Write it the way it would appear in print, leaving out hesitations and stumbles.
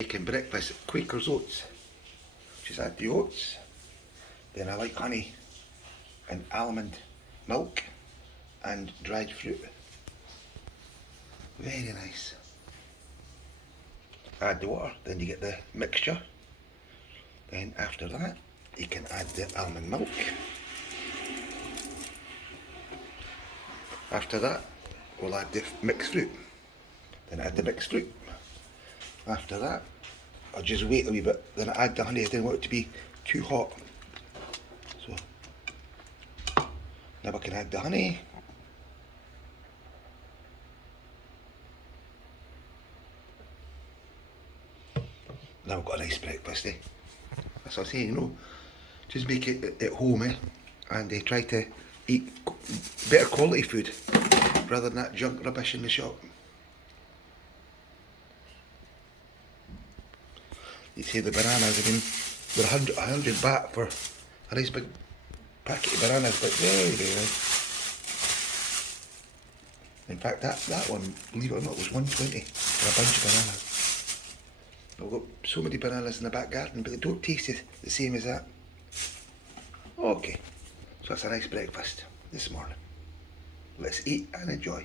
Making breakfast Quaker's oats. Just add the oats. Then I like honey and almond milk and dried fruit. Very nice. Add the water, then you get the mixture. Then after that, you can add the almond milk. After that, we'll add the mixed fruit. Then add the mixed fruit. After that, I'll just wait a wee bit, then I add the honey. I didn't want it to be too hot. So, now I can add the honey. Now I've got a nice breakfast, eh? That's what I'm saying, you know. Just make it at home, eh? And try to eat better quality food rather than that junk rubbish in the shop. You see the bananas, I mean, they're 100 baht for a nice big packet of bananas, but very, very nice. In fact, that one, believe it or not, was 120 for a bunch of bananas. I've got so many bananas in the back garden, but they don't taste the same as that. Okay, so that's a nice breakfast this morning. Let's eat and enjoy.